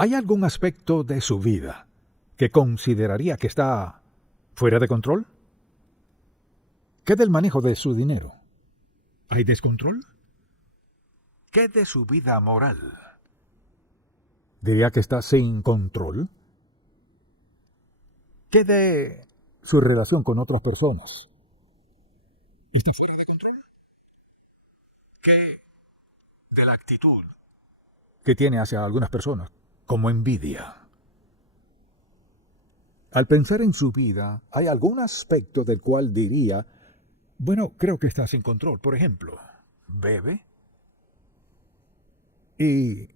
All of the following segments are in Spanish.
¿Hay algún aspecto de su vida que consideraría que está fuera de control? ¿Qué del manejo de su dinero? ¿Hay descontrol? ¿Qué de su vida moral? ¿Diría que está sin control? ¿Qué de su relación con otras personas? ¿Está fuera de control? ¿Qué de la actitud que tiene hacia algunas personas, como envidia? Al pensar en su vida, ¿hay algún aspecto del cual diría, bueno, creo que está sin control? Por ejemplo, bebe y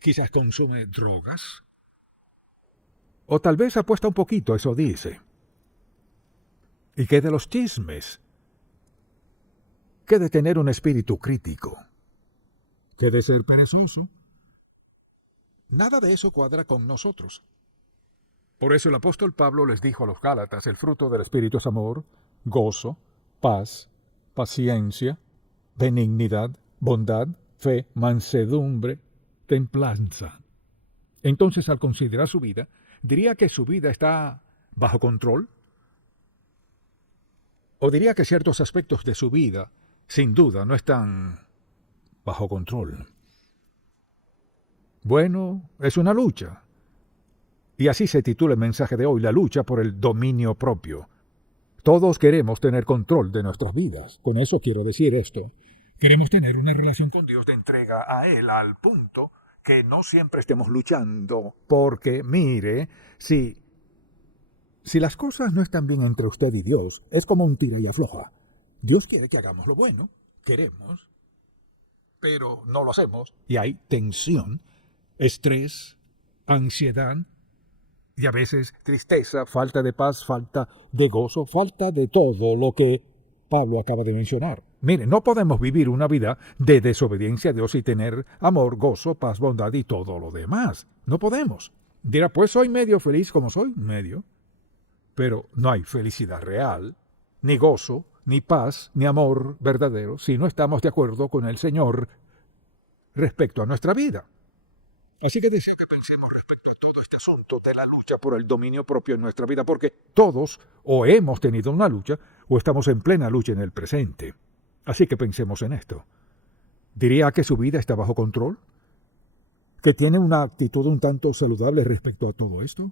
quizás consume drogas. O tal vez apuesta un poquito, eso dice. ¿Y qué de los chismes? ¿Qué de tener un espíritu crítico? ¿Qué de ser perezoso? Nada de eso cuadra con nosotros. Por eso el apóstol Pablo les dijo a los Gálatas, el fruto del Espíritu es amor, gozo, paz, paciencia, benignidad, bondad, fe, mansedumbre, templanza. Entonces, al considerar su vida, ¿diría que su vida está bajo control? ¿O diría que ciertos aspectos de su vida, sin duda, no están bajo control? Bueno, es una lucha. Y así se titula el mensaje de hoy, la lucha por el dominio propio. Todos queremos tener control de nuestras vidas. Con eso quiero decir esto. Queremos tener una relación con Dios de entrega a Él al punto que no siempre estemos luchando. Porque, mire, si las cosas no están bien entre usted y Dios, es como un tira y afloja. Dios quiere que hagamos lo bueno, queremos, pero no lo hacemos. Y hay tensión, estrés, ansiedad, y a veces tristeza, falta de paz, falta de gozo, falta de todo lo que Pablo acaba de mencionar. Mire, no podemos vivir una vida de desobediencia a Dios y tener amor, gozo, paz, bondad y todo lo demás. No podemos. Dirá, pues soy medio feliz como soy medio. Pero no hay felicidad real, ni gozo, ni paz, ni amor verdadero si no estamos de acuerdo con el Señor respecto a nuestra vida. Así que deseo que pensemos respecto a todo este asunto de la lucha por el dominio propio en nuestra vida, porque todos o hemos tenido una lucha o estamos en plena lucha en el presente. Así que pensemos en esto. ¿Diría que su vida está bajo control? ¿Que tiene una actitud un tanto saludable respecto a todo esto?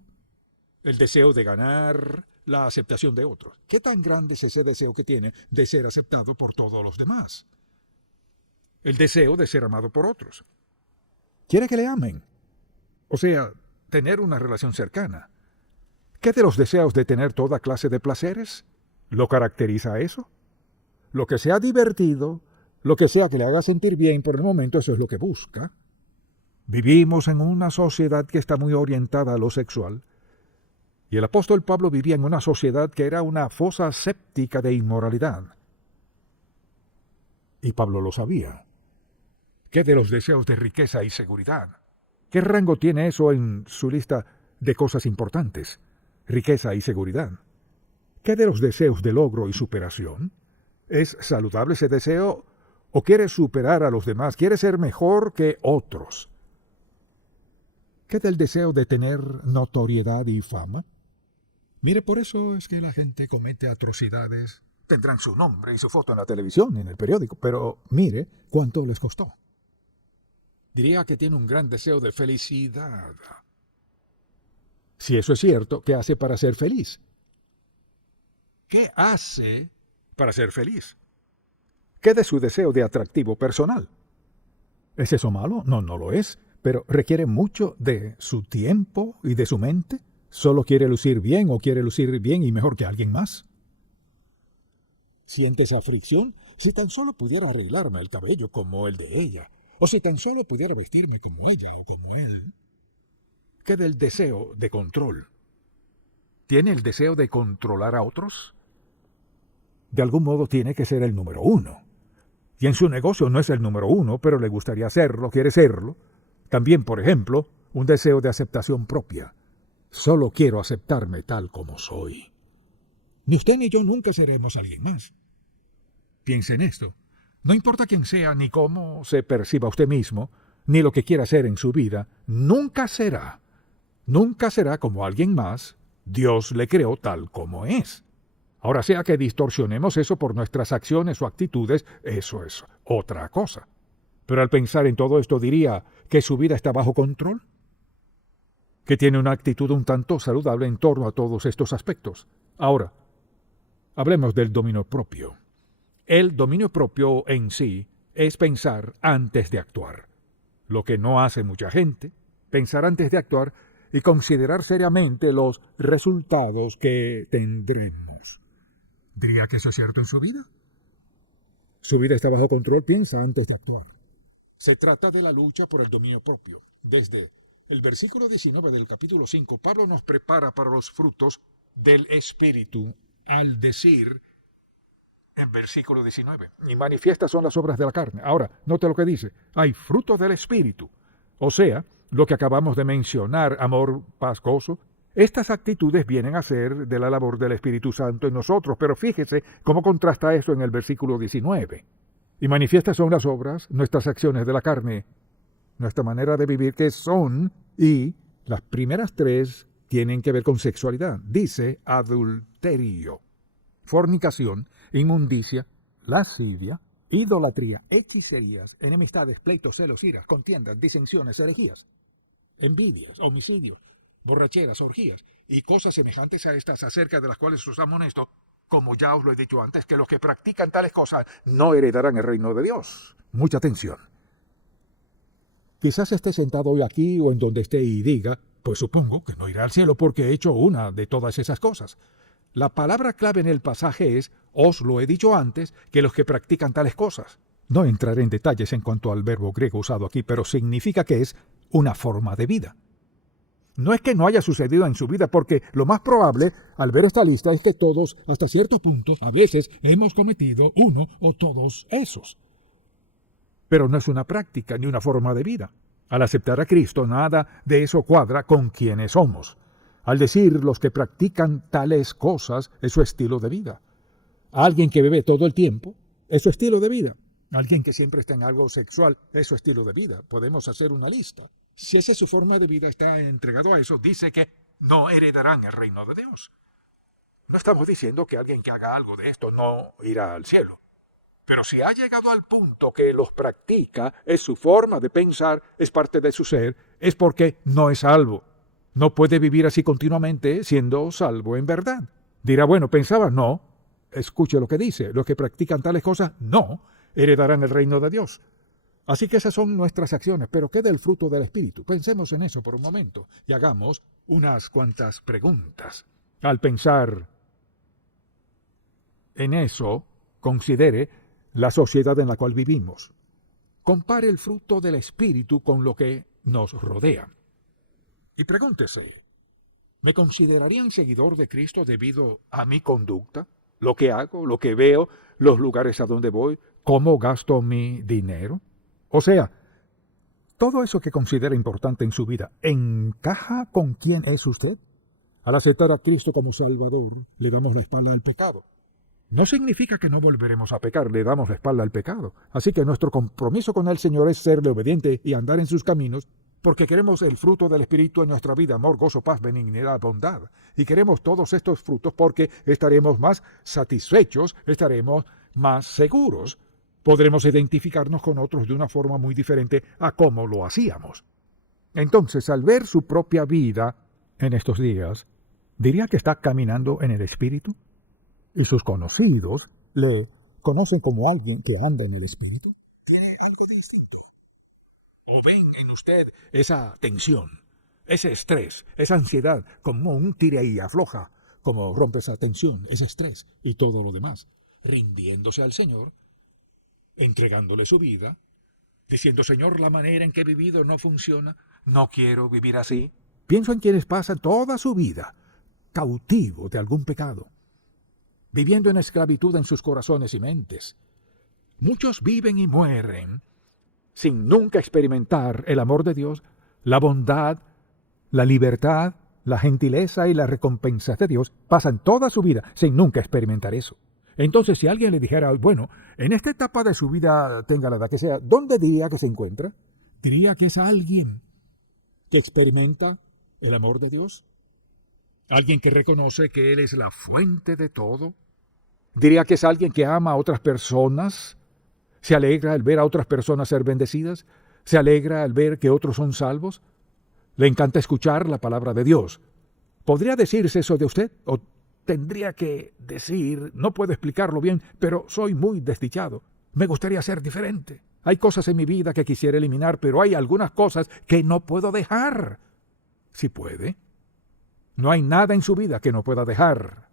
El deseo de ganar, la aceptación de otros. ¿Qué tan grande es ese deseo que tiene de ser aceptado por todos los demás? El deseo de ser amado por otros. ¿Quiere que le amen? O sea, tener una relación cercana. ¿Qué de los deseos de tener toda clase de placeres? ¿Lo caracteriza eso? Lo que sea divertido, lo que sea que le haga sentir bien por el momento, eso es lo que busca. Vivimos en una sociedad que está muy orientada a lo sexual. Y el apóstol Pablo vivía en una sociedad que era una fosa séptica de inmoralidad. Y Pablo lo sabía. ¿Qué de los deseos de riqueza y seguridad? ¿Qué rango tiene eso en su lista de cosas importantes? Riqueza y seguridad. ¿Qué de los deseos de logro y superación? ¿Es saludable ese deseo o quiere superar a los demás? ¿Quiere ser mejor que otros? ¿Qué del deseo de tener notoriedad y fama? Mire, por eso es que la gente comete atrocidades. Tendrán su nombre y su foto en la televisión, en el periódico, pero mire cuánto les costó. Diría que tiene un gran deseo de felicidad. Si eso es cierto, ¿qué hace para ser feliz? ¿Qué hace para ser feliz? ¿Qué de su deseo de atractivo personal? ¿Es eso malo? No, no lo es, pero requiere mucho de su tiempo y de su mente. ¿Solo quiere lucir bien o quiere lucir bien y mejor que alguien más? ¿Siente esa fricción? Si tan solo pudiera arreglarme el cabello como el de ella, o si tan solo pudiera vestirme como ella o como él. ¿Qué del deseo de control? ¿Tiene el deseo de controlar a otros? De algún modo tiene que ser el número uno. Y en su negocio no es el número uno, pero le gustaría serlo, quiere serlo. También, por ejemplo, un deseo de aceptación propia. Solo quiero aceptarme tal como soy. Ni usted ni yo nunca seremos alguien más. Piense en esto. No importa quién sea ni cómo se perciba usted mismo, ni lo que quiera hacer en su vida, nunca será como alguien más. Dios le creó tal como es. Ahora, sea que distorsionemos eso por nuestras acciones o actitudes, eso es otra cosa. Pero al pensar en todo esto diría que su vida está bajo control, que tiene una actitud un tanto saludable en torno a todos estos aspectos. Ahora, hablemos del dominio propio. El dominio propio en sí es pensar antes de actuar. Lo que no hace mucha gente, pensar antes de actuar y considerar seriamente los resultados que tendremos. ¿Diría que eso es cierto en su vida? Su vida está bajo control, piensa antes de actuar. Se trata de la lucha por el dominio propio. Desde el versículo 19 del capítulo 5, Pablo nos prepara para los frutos del Espíritu al decir, en versículo 19, y manifiestas son las obras de la carne. Ahora, note lo que dice, hay frutos del Espíritu. O sea, lo que acabamos de mencionar, amor, paz, gozo, estas actitudes vienen a ser de la labor del Espíritu Santo en nosotros, pero fíjese cómo contrasta esto en el versículo 19. Y manifiestas son las obras, nuestras acciones de la carne, nuestra manera de vivir que son, y las primeras tres tienen que ver con sexualidad. Dice adulterio, fornicación, inmundicia, lascivia, idolatría, hechicerías, enemistades, pleitos, celos, iras, contiendas, disensiones, herejías, envidias, homicidios, borracheras, orgías y cosas semejantes a estas, acerca de las cuales os amonesto, como ya os lo he dicho antes, que los que practican tales cosas no heredarán el reino de Dios. Mucha atención. Quizás esté sentado hoy aquí o en donde esté y diga, pues supongo que no irá al cielo porque he hecho una de todas esas cosas. La palabra clave en el pasaje es, os lo he dicho antes, que los que practican tales cosas. No entraré en detalles en cuanto al verbo griego usado aquí, pero significa que es una forma de vida. No es que no haya sucedido en su vida, porque lo más probable, al ver esta lista, es que todos, hasta cierto punto, a veces hemos cometido uno o todos esos. Pero no es una práctica ni una forma de vida. Al aceptar a Cristo, nada de eso cuadra con quienes somos. Al decir los que practican tales cosas, es su estilo de vida. Alguien que bebe todo el tiempo, es su estilo de vida. Alguien que siempre está en algo sexual, es su estilo de vida. Podemos hacer una lista. Si esa es su forma de vida, está entregado a eso, dice que no heredarán el reino de Dios. No estamos diciendo que alguien que haga algo de esto no irá al cielo. Pero si ha llegado al punto que los practica, es su forma de pensar, es parte de su ser, es porque no es salvo. No puede vivir así continuamente siendo salvo en verdad. Dirá, bueno, pensaba, no. Escuche lo que dice, los que practican tales cosas no heredarán el reino de Dios. Así que esas son nuestras acciones, pero ¿qué del fruto del Espíritu? Pensemos en eso por un momento y hagamos unas cuantas preguntas. Al pensar en eso, considere la sociedad en la cual vivimos. Compare el fruto del Espíritu con lo que nos rodea. Y pregúntese, ¿me considerarían seguidor de Cristo debido a mi conducta? ¿Lo que hago, lo que veo, los lugares a donde voy, cómo gasto mi dinero? O sea, todo eso que considera importante en su vida, ¿encaja con quién es usted? Al aceptar a Cristo como Salvador, le damos la espalda al pecado. No significa que no volveremos a pecar, le damos la espalda al pecado. Así que nuestro compromiso con el Señor es serle obediente y andar en sus caminos, porque queremos el fruto del Espíritu en nuestra vida, amor, gozo, paz, benignidad, bondad. Y queremos todos estos frutos porque estaremos más satisfechos, estaremos más seguros. Podremos identificarnos con otros de una forma muy diferente a cómo lo hacíamos. Entonces, al ver su propia vida en estos días, ¿diría que está caminando en el Espíritu? Y sus conocidos le conocen como alguien que anda en el Espíritu. ¿Tiene algo distinto? ¿O ven en usted esa tensión, ese estrés, esa ansiedad, como un tire y afloja, como rompe esa tensión, ese estrés y todo lo demás, rindiéndose al Señor, entregándole su vida, diciendo, Señor, la manera en que he vivido no funciona, no quiero vivir así? Pienso en quienes pasan toda su vida cautivos de algún pecado, viviendo en esclavitud en sus corazones y mentes. Muchos viven y mueren sin nunca experimentar el amor de Dios, la bondad, la libertad, la gentileza y la recompensa de Dios. Pasan toda su vida sin nunca experimentar eso. Entonces, si alguien le dijera, bueno, en esta etapa de su vida, tenga la edad que sea, ¿dónde diría que se encuentra? Diría que es alguien que experimenta el amor de Dios. Alguien que reconoce que Él es la fuente de todo. Diría que es alguien que ama a otras personas, se alegra al ver a otras personas ser bendecidas, se alegra al ver que otros son salvos, le encanta escuchar la palabra de Dios. ¿Podría decirse eso de usted? ¿O tendría que decir, no puedo explicarlo bien, pero soy muy desdichado? Me gustaría ser diferente. Hay cosas en mi vida que quisiera eliminar, pero hay algunas cosas que no puedo dejar. ¿Sí puede? No hay nada en su vida que no pueda dejar.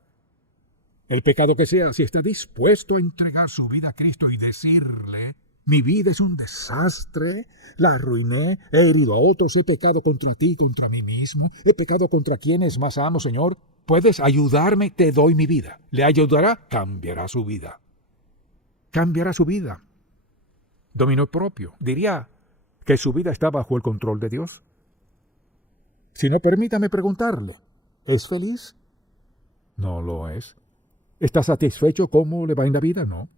El pecado que sea, si está dispuesto a entregar su vida a Cristo y decirle, mi vida es un desastre, la arruiné, he herido a otros, he pecado contra ti y contra mí mismo, he pecado contra quienes más amo, Señor, ¿puedes ayudarme? Te doy mi vida. ¿Le ayudará? Cambiará su vida. Cambiará su vida. Dominio propio. Diría que su vida está bajo el control de Dios. Si no, permítame preguntarle, ¿es feliz? No lo es. ¿Está satisfecho cómo le va en la vida? No.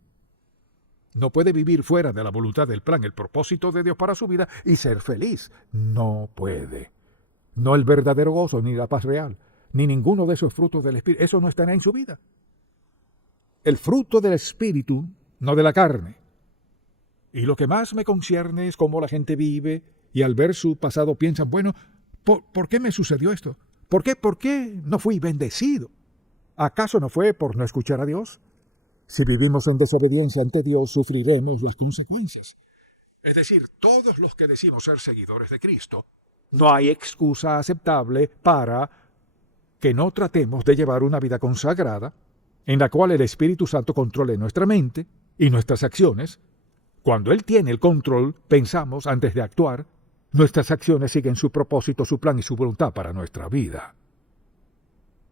No puede vivir fuera de la voluntad del plan, el propósito de Dios para su vida y ser feliz. No puede. No el verdadero gozo, ni la paz real, ni ninguno de esos frutos del Espíritu. Eso no estará en su vida. El fruto del Espíritu, no de la carne. Y lo que más me concierne es cómo la gente vive y al ver su pasado piensan, bueno, ¿por qué me sucedió esto? ¿Por qué no fui bendecido? ¿Acaso no fue por no escuchar a Dios? Si vivimos en desobediencia ante Dios, sufriremos las consecuencias. Es decir, todos los que decimos ser seguidores de Cristo, no hay excusa aceptable para que no tratemos de llevar una vida consagrada, en la cual el Espíritu Santo controle nuestra mente y nuestras acciones. Cuando Él tiene el control, pensamos antes de actuar, nuestras acciones siguen su propósito, su plan y su voluntad para nuestra vida.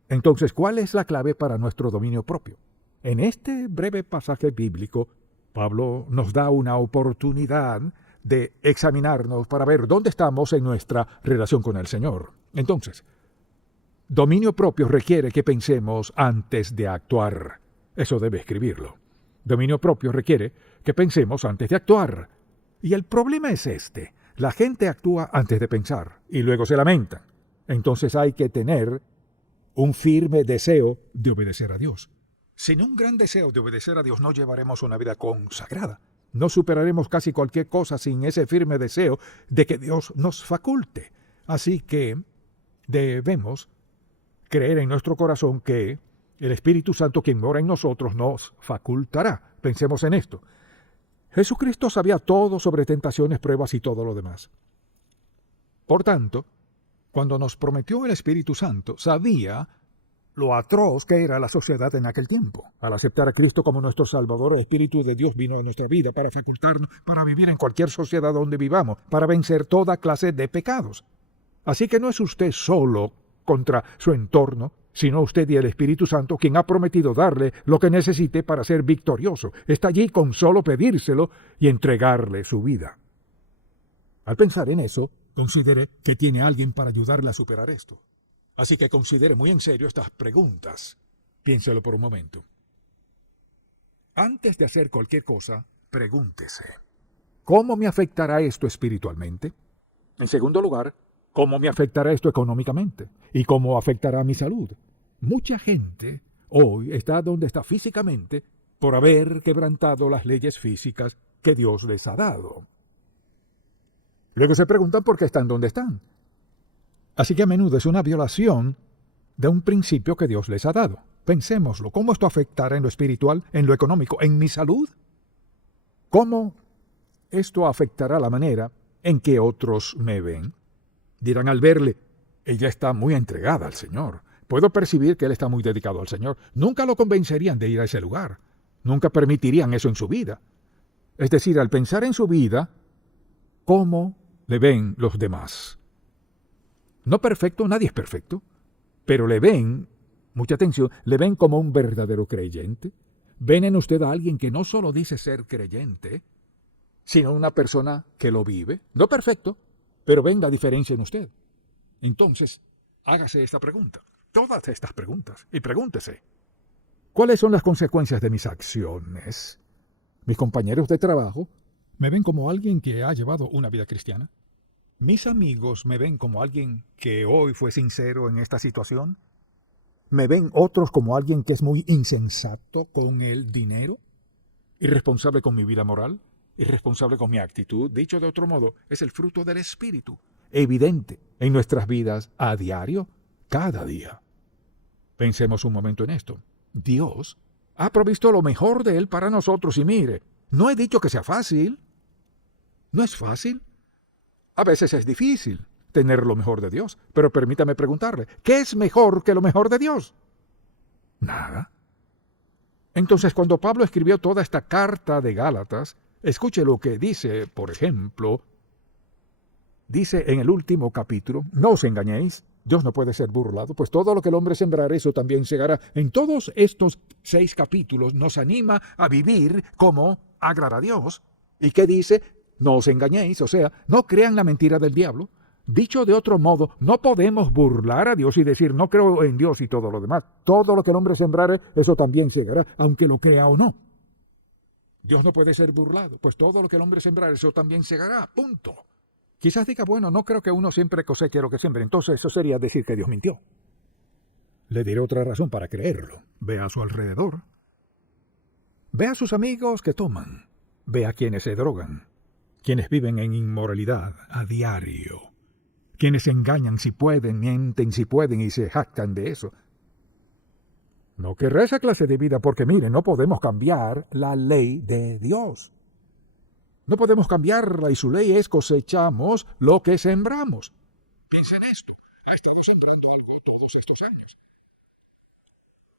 Entonces, ¿cuál es la clave para nuestro dominio propio? En este breve pasaje bíblico, Pablo nos da una oportunidad de examinarnos para ver dónde estamos en nuestra relación con el Señor. Entonces, dominio propio requiere que pensemos antes de actuar. Eso debe escribirlo. Dominio propio requiere que pensemos antes de actuar. Y el problema es este. La gente actúa antes de pensar y luego se lamenta. Entonces hay que tener un firme deseo de obedecer a Dios. Sin un gran deseo de obedecer a Dios no llevaremos una vida consagrada. No superaremos casi cualquier cosa sin ese firme deseo de que Dios nos faculte. Así que debemos creer en nuestro corazón que el Espíritu Santo, quien mora en nosotros, nos facultará. Pensemos en esto. Jesucristo sabía todo sobre tentaciones, pruebas y todo lo demás. Por tanto, cuando nos prometió el Espíritu Santo, sabía lo atroz que era la sociedad en aquel tiempo. Al aceptar a Cristo como nuestro Salvador, el Espíritu de Dios vino a nuestra vida para facultarnos, para vivir en cualquier sociedad donde vivamos, para vencer toda clase de pecados. Así que no es usted solo contra su entorno, sino usted y el Espíritu Santo, quien ha prometido darle lo que necesite para ser victorioso. Está allí con solo pedírselo y entregarle su vida. Al pensar en eso, considere que tiene alguien para ayudarle a superar esto. Así que considere muy en serio estas preguntas. Piénselo por un momento. Antes de hacer cualquier cosa, pregúntese, ¿cómo me afectará esto espiritualmente? En segundo lugar, ¿cómo me afectará esto económicamente? ¿Y cómo afectará mi salud? Mucha gente hoy está donde está físicamente por haber quebrantado las leyes físicas que Dios les ha dado. Luego se preguntan por qué están donde están. Así que a menudo es una violación de un principio que Dios les ha dado. Pensémoslo, ¿cómo esto afectará en lo espiritual, en lo económico, en mi salud? ¿Cómo esto afectará la manera en que otros me ven? Dirán al verle, ella está muy entregada al Señor. Puedo percibir que él está muy dedicado al Señor. Nunca lo convencerían de ir a ese lugar. Nunca permitirían eso en su vida. Es decir, al pensar en su vida, ¿cómo le ven los demás? No perfecto, nadie es perfecto, pero le ven, mucha atención, le ven como un verdadero creyente. Ven en usted a alguien que no solo dice ser creyente, sino una persona que lo vive. No perfecto, pero ven la diferencia en usted. Entonces, hágase esta pregunta, todas estas preguntas, y pregúntese, ¿cuáles son las consecuencias de mis acciones? Mis compañeros de trabajo ¿Me ven como alguien que ha llevado una vida cristiana? ¿Mis amigos me ven como alguien que hoy fue sincero en esta situación? ¿Me ven otros como alguien que es muy insensato con el dinero? ¿Irresponsable con mi vida moral? ¿Irresponsable con mi actitud? Dicho de otro modo, es el fruto del Espíritu, evidente en nuestras vidas a diario, cada día. Pensemos un momento en esto. Dios ha provisto lo mejor de Él para nosotros y mire, no he dicho que sea fácil. No es fácil. A veces es difícil tener lo mejor de Dios, pero permítame preguntarle, ¿qué es mejor que lo mejor de Dios? Nada. Entonces, cuando Pablo escribió toda esta carta de Gálatas, escuche lo que dice, por ejemplo, dice en el último capítulo, no os engañéis, Dios no puede ser burlado, pues todo lo que el hombre sembrare, eso también segará. En todos estos 6 capítulos nos anima a vivir como agrada a Dios. ¿Y qué dice? No os engañéis, o sea, no crean la mentira del diablo. Dicho de otro modo, no podemos burlar a Dios y decir, no creo en Dios y todo lo demás. Todo lo que el hombre sembrare, eso también segará, aunque lo crea o no. Dios no puede ser burlado, pues todo lo que el hombre sembrare, eso también segará, punto. Quizás diga, bueno, no creo que uno siempre coseche lo que siembre, entonces eso sería decir que Dios mintió. Le diré otra razón para creerlo. Ve a su alrededor. Ve a sus amigos que toman. Ve a quienes se drogan. Quienes viven en inmoralidad a diario. Quienes se engañan si pueden, mienten si pueden y se jactan de eso. No querrá esa clase de vida porque, mire, no podemos cambiar la ley de Dios. No podemos cambiarla y su ley es cosechamos lo que sembramos. Piensa en esto. Ha estado sembrando algo todos estos años.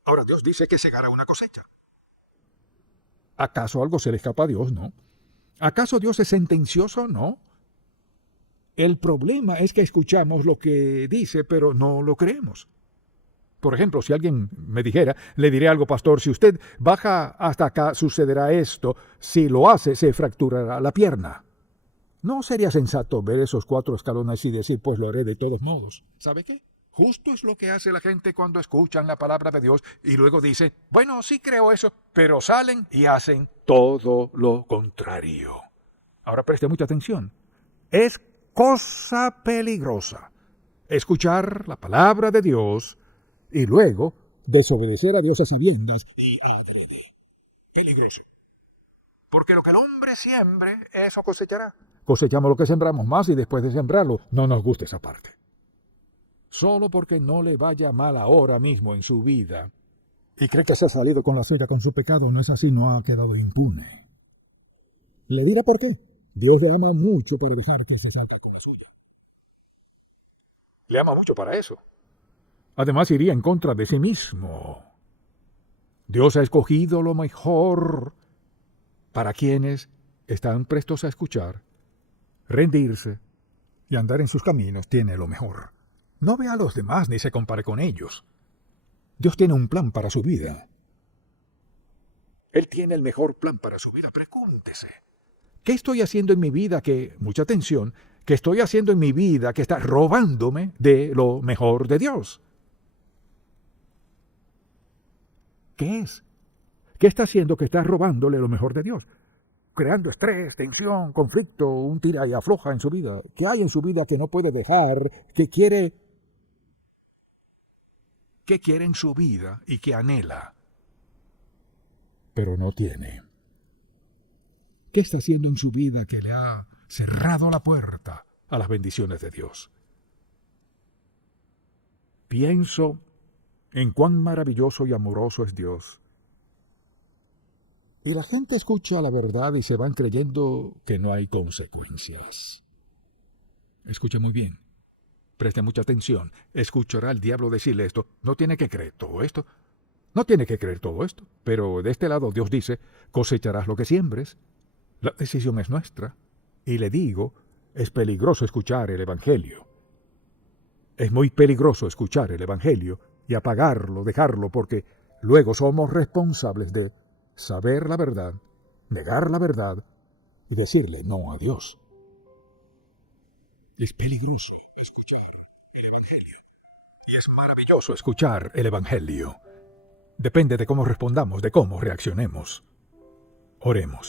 Ahora Dios dice que segará una cosecha. ¿Acaso algo se le escapa a Dios? No. ¿Acaso Dios es sentencioso? No. El problema es que escuchamos lo que dice, pero no lo creemos. Por ejemplo, si alguien me dijera, le diré algo, pastor, si usted baja hasta acá, sucederá esto. Si lo hace, se fracturará la pierna. ¿No sería sensato ver esos 4 escalones y decir, pues lo haré de todos modos? ¿Sabe qué? Justo es lo que hace la gente cuando escuchan la palabra de Dios y luego dice, bueno, sí creo eso, pero salen y hacen todo lo contrario. Ahora preste mucha atención. Es cosa peligrosa escuchar la palabra de Dios y luego desobedecer a Dios a sabiendas y adrede. Peligroso. Porque lo que el hombre siembre, eso cosechará. Cosechamos lo que sembramos más y después de sembrarlo, no nos gusta esa parte. Solo porque no le vaya mal ahora mismo en su vida y cree que se ha salido con la suya con su pecado, no es así, no ha quedado impune. Le dirá por qué. Dios le ama mucho para dejar que se salga con la suya. Le ama mucho para eso. Además iría en contra de sí mismo. Dios ha escogido lo mejor para quienes están prestos a escuchar, rendirse y andar en sus caminos. Tiene lo mejor. No vea a los demás ni se compare con ellos. Dios tiene un plan para su vida. Él tiene el mejor plan para su vida. Pregúntese, ¿qué estoy haciendo en mi vida que, mucha atención, qué estoy haciendo en mi vida que está robándome de lo mejor de Dios? ¿Qué es? ¿Qué está haciendo que está robándole lo mejor de Dios? Creando estrés, tensión, conflicto, un tira y afloja en su vida. ¿Qué hay en su vida que no puede dejar, que quiere en su vida y que anhela, pero no tiene? ¿Qué está haciendo en su vida que le ha cerrado la puerta a las bendiciones de Dios? Pienso en cuán maravilloso y amoroso es Dios. Y la gente escucha la verdad y se van creyendo que no hay consecuencias. Escuche muy bien. Preste mucha atención. Escuchará al diablo decirle esto. No tiene que creer todo esto. No tiene que creer todo esto. Pero de este lado Dios dice, cosecharás lo que siembres. La decisión es nuestra. Y le digo, es peligroso escuchar el Evangelio. Es muy peligroso escuchar el Evangelio y apagarlo, dejarlo, porque luego somos responsables de saber la verdad, negar la verdad y decirle no a Dios. Es peligroso escuchar el Evangelio. Y es maravilloso escuchar el Evangelio. Depende de cómo respondamos, de cómo reaccionemos. Oremos.